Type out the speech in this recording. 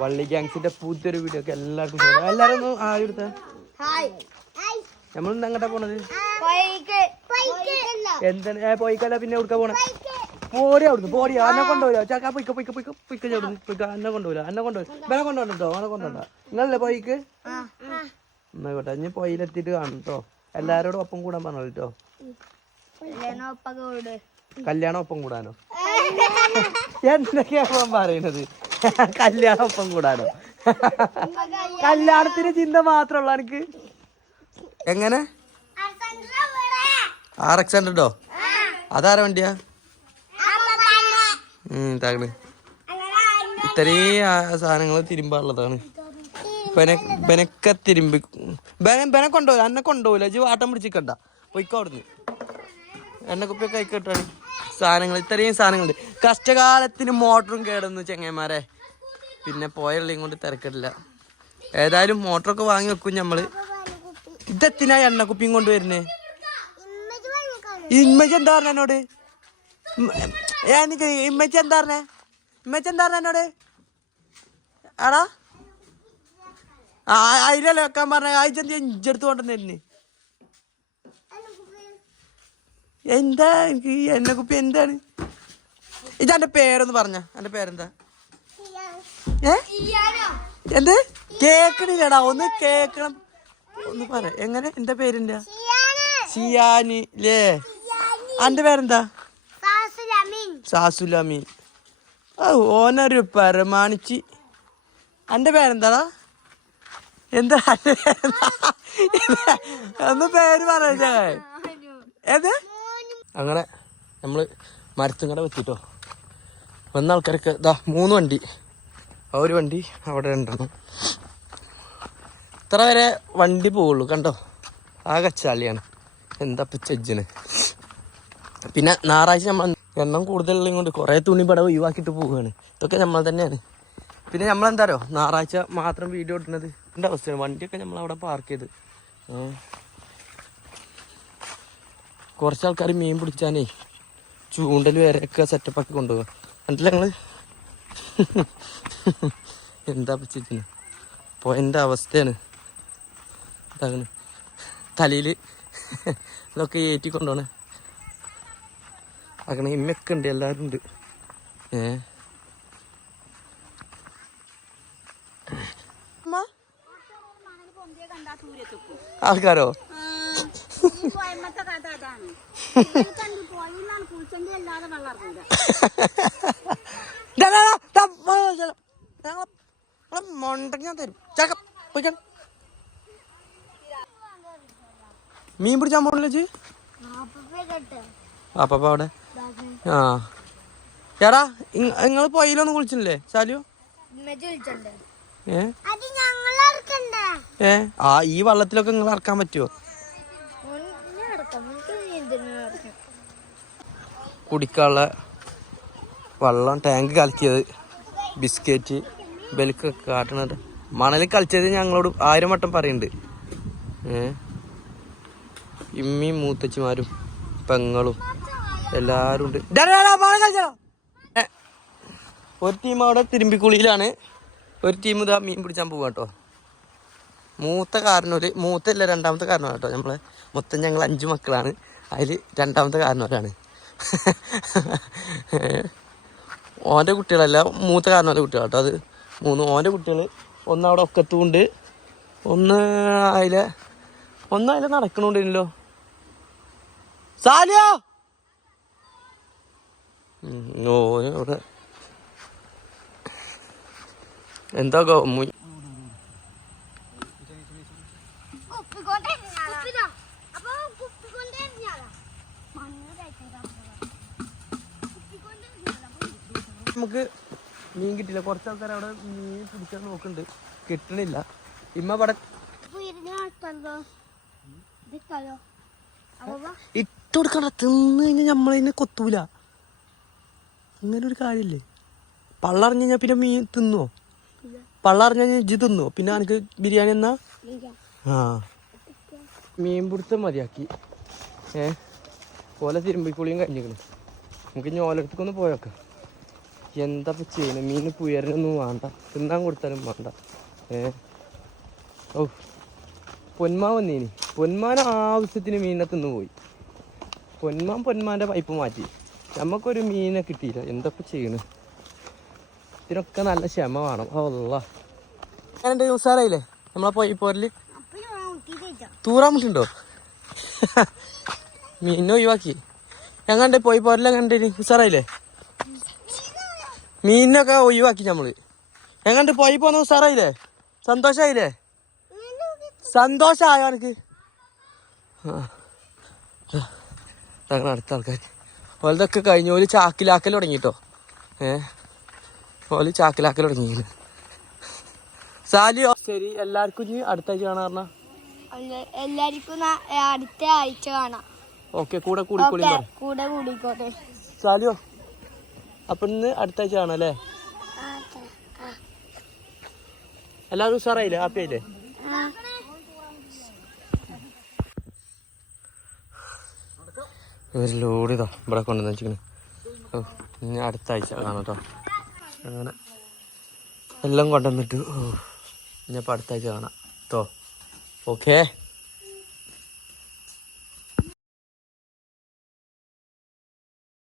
വള്ളി ഗ്യാങ്സിന്റെ പുതിയൊരു വീഡിയോ ഒക്കെ എല്ലാവർക്കും എല്ലാരും ഒന്ന് എടുത്ത നമ്മളിന്ന് എങ്ങോട്ടാ പോണത്? എന്താണ് പോയിക്കല്ല പിന്നെ എവിടുക്ക പോണേ? പോടി അവിടുന്ന് പോടി. അന്നെ കൊണ്ടുപോയില്ല ചാക്കാ പൊയ്ക്ക പൊയ്ക്ക പൊയ്ക്ക പൊയ്ക്ക ചവിടുന്ന് പൊയ്ക്ക. അന്നെ കൊണ്ടുപോയില്ല അന്നെ കൊണ്ടുപോയി വേറെ കൊണ്ടുപോകണ്ടോ? അവനെ കൊണ്ടുപോണ്ട. നിങ്ങളല്ലേ പോയിക്ക് എന്നായിക്കോട്ടെ. ഇനി പോയിലെത്തിയിട്ട് കാണും കേട്ടോ. എല്ലാരോടും ഒപ്പം കൂടാൻ പറഞ്ഞോ കേട്ടോ. കല്യാണം ഒപ്പം കൂടാനോ? എന്തൊക്കെയാ പറയുന്നത്? കല്യാണം ഒപ്പം കൂടാനോ? കല്യാണത്തിന് ചിന്ത മാത്രമുള്ള എനിക്ക്. എങ്ങനെ RX-100 അതാരാ വണ്ടിയാ? ഇത്രയും സാധനങ്ങൾ തിരുമ്പാനുള്ളതാണ്. ബെനക്കെ തിരുമ്പി ബെനെ കൊണ്ടുപോല എന്നെ കൊണ്ടുപോയില്ല. ഇജ്ജ് വാട്ടം പിടിച്ചിക്കണ്ട പൊയ്ക്കോ അവിടുന്ന്. എണ്ണക്കുപ്പിയൊക്കെ കൈക്കിട്ടാണ് സാധനങ്ങൾ. ഇത്രയും സാധനങ്ങളുണ്ട്. കഷ്ടകാലത്തിന് മോട്ടറും കേടുന്നു ചെങ്ങന്മാരെ. പിന്നെ പോയുള്ളയും കൊണ്ട് തിരക്കിടില്ല. ഏതായാലും മോട്ടറൊക്കെ വാങ്ങി വെക്കും നമ്മള്. ഇതെത്തിനാ എണ്ണക്കുപ്പിയും കൊണ്ടുവരുന്നേ? ഇമ്മച്ചി എന്താ പറഞ്ഞ എന്നോട്? ഇമ്മച്ചി എന്താ പറഞ്ഞേ? ഇമ്മച്ചി എന്താ പറഞ്ഞ എന്നോട്? ആടാ അതിലല്ലേ വെക്കാൻ പറഞ്ഞ. ആഴ്ച ഇഞ്ചെടുത്ത് കൊണ്ടുവന്നിരുന്നു. എന്താ എനിക്ക് എണ്ണക്കുപ്പി എന്താണ്? ഇതെന്റെ പേരൊന്ന് പറഞ്ഞ. എന്റെ പേരെന്താ? എന്ത് കേക്കണില്ലടാ? ഒന്ന് കേക്കണം. ഒന്ന് പറ. എങ്ങനെ എന്റെ പേരെന്താ? സിയാനി ലേ. അന്റെ പേരെന്താ? സാസുലമീൻ. ഓനൊരു പരമാണിച്ച്. അന്റെ പേരെന്താടാ? എന്താ ഒന്ന് പേര് പറയാ. ഏത് അങ്ങനെ നമ്മള് മരത്തുങ്ങട വെത്തിട്ടോ. വന്ന ആൾക്കാരൊക്കെ ഇതാ 3 വണ്ടി. ആ ഒരു വണ്ടി അവിടെ രണ്ടെണ്ണം. ഇത്ര വരെ വണ്ടി പോവുള്ളൂ കണ്ടോ. ആ കച്ചാളിയാണ്. എന്താ ചെജ്ജിന്. പിന്നെ ഞായറാഴ്ച നമ്മൾ എണ്ണം കൂടുതലുള്ള കൊണ്ട് കുറേ തുണിപട ഒഴിവാക്കിയിട്ട് പോവുകയാണ്. ഇതൊക്കെ നമ്മൾ തന്നെയാണ്. പിന്നെ നമ്മളെന്താരോ ഞായറാഴ്ച മാത്രം വീഡിയോ ഇടുന്നത് എൻ്റെ അവസ്ഥയാണ്. വണ്ടിയൊക്കെ നമ്മളവിടെ പാർക്ക് ചെയ്ത് കുറച്ച് ആൾക്കാർ മീൻ പിടിച്ചാനേ ചൂണ്ടൽ വരെയൊക്കെ സെറ്റപ്പാക്കി കൊണ്ടുപോകാം. എന്നിട്ട് ഞങ്ങൾ എന്താ പറ്റിന് പോയിൻ്റെ അവസ്ഥയാണ് ഇതാണ്. തലയിൽ ഇതൊക്കെ ഏറ്റിക്കൊണ്ടുപോണേ അങ്ങനെ. ഇമ്മയൊക്കെ ഉണ്ട്, എല്ലാവരും ഉണ്ട്. ആൾക്കാരോ? ഞാൻ തരും മീൻ പിടിച്ചാൻ പോണില്ല ചേച്ചി? അപ്പ അവിടെ എടാ നിങ്ങൾ പോയിലൊന്നും കുളിച്ചില്ലേ സാലിയോ? ഈ വള്ളത്തിലൊക്കെ നിങ്ങൾ ഇറക്കാൻ പറ്റുമോ? കുടിക്കാനുള്ള വെള്ളം, ടാങ്ക് കലക്കിയത്, ബിസ്ക്കറ്റ്, ബെൽക്കൊക്കെ കാട്ടണ മണലിൽ കളിച്ചത് ഞങ്ങളോട് 1000 വട്ടം പറയുന്നുണ്ട്. ഇമ്മയും മൂത്തച്ഛിമാരും പെങ്ങളും എല്ലാരും ഉണ്ട്. ഒരു ടീം അവിടെ തിരുമ്പിക്കുളിയിലാണ്. ഒരു ടീം ഇതാ മീൻ പിടിച്ചാൻ പോവാ കേട്ടോ. മൂത്തല്ല 2ാമത്തെ കാരണമാണ് കേട്ടോ. നമ്മളെ മൊത്തം ഞങ്ങൾ 5 മക്കളാണ്. അതിൽ 2ാമത്തെ കാരണവരാണ്. ഓൻ്റെ കുട്ടികളല്ല, മൂത്ത കാരണവരുടെ കുട്ടികളാണ് കേട്ടോ. അത് 3 ഓൻ്റെ കുട്ടികൾ. ഒന്ന് അവിടെ ഒക്കത്തുണ്ട്, ഒന്ന് അതിലെ നടക്കണുണ്ടല്ലോ. സാലിയോ ഓടെ എന്താ നമുക്ക് മീൻ കിട്ടില്ല. കുറച്ച് ആൾക്കാർ അവിടെ മീൻ പിടിക്കാൻ നോക്കുന്നുണ്ട്, കിട്ടണില്ല. ഇമ്മ ഇവിടെ ഇട്ടുകൊടുക്കണ. തിന്ന് കഴിഞ്ഞാൽ നമ്മളതിനെ കൊത്തൂല. അങ്ങനെ ഒരു കാര്യമില്ലേ? പള്ളറിഞ്ഞു കഴിഞ്ഞാൽ പിന്നെ മീൻ തിന്നോ? പള്ളറിഞ്ഞു കഴിഞ്ഞാൽ ഇജ്ജ് തിന്നോ? പിന്നെ എനിക്ക് ബിരിയാണി എന്നാ മീൻ പിടുത്തം മതിയാക്കി. ഓല തിരുമ്പിക്കുളിയും കഴിഞ്ഞിരിക്കണം. നമുക്ക് ഇനി ഓലടുത്തേക്കൊന്ന് പോയേക്കാം. എന്താ ചെയ്യുന്നത്? മീൻ പുയറിനൊന്നും വേണ്ട, തിന്നാൻ കൊടുത്താലും വേണ്ട. ഓ പൊന്മാൻ വന്നീനി. പൊന്മാൻ ആവശ്യത്തിന് മീനിനെ തിന്നു പോയി. പൊന്മാൻ്റെ പൈപ്പ് മാറ്റി. നമുക്കൊരു മീനെ കിട്ടിയില്ല. എന്തൊക്കെ ചെയ്യണ്? ഇതിനൊക്കെ നല്ല ക്ഷമ വേണം. അല്ലാ ഞാനെൻ്റെ ഉസാറായില്ലേ നമ്മളെ പോരല്? തൂറാൻ മുട്ടുണ്ടോ? മീനിനെ ഒഴിവാക്കി. എങ്ങാണ്ട് പോരല് എങ്ങാണ്ട് ഉസാറായില്ലേ? മീനിനൊക്കെ ഒഴിവാക്കി നമ്മള്. എങ്ങാണ്ട് പോന്ന ഉസാറായില്ലേ? സന്തോഷായില്ലേ? സന്തോഷായോ എനിക്ക്? അങ്ങനെ അടുത്ത ആൾക്കാർ ഓലതൊക്കെ കഴിഞ്ഞു. ഓല് ചാക്കിലാക്കൽ തുടങ്ങിട്ടോ. ഓല് ചാക്കിലാക്കൽ തുടങ്ങി. സാലിയോ ശരി. എല്ലാവർക്കും ഇനി അടുത്ത ആഴ്ച കാണാൻ പറഞ്ഞ എല്ലാവർക്കും അടുത്ത ആഴ്ച കാണാം. ഓക്കെ, കൂടെ കൂടിക്കോട്ടെ. സാലിയോ അപ്പൊ ഇന്ന് അടുത്ത ആഴ്ച കാണാം അല്ലേ? എല്ലാവരും ഉഷാറായില്ലേ? ഹാപ്പി ആയില്ലേ? ഒരു ലോഡ് ഇതാ ഇവിടെ കൊണ്ടുവന്ന് വെച്ചിരിക്കണ്. ഓ ഇനി അടുത്ത ആഴ്ച കാണാം കേട്ടോ. അങ്ങനെ എല്ലാം കൊണ്ടുവന്നിട്ടു. ഇനിയിപ്പോൾ അടുത്ത ആഴ്ച കാണാം കേട്ടോ. ഓക്കേ.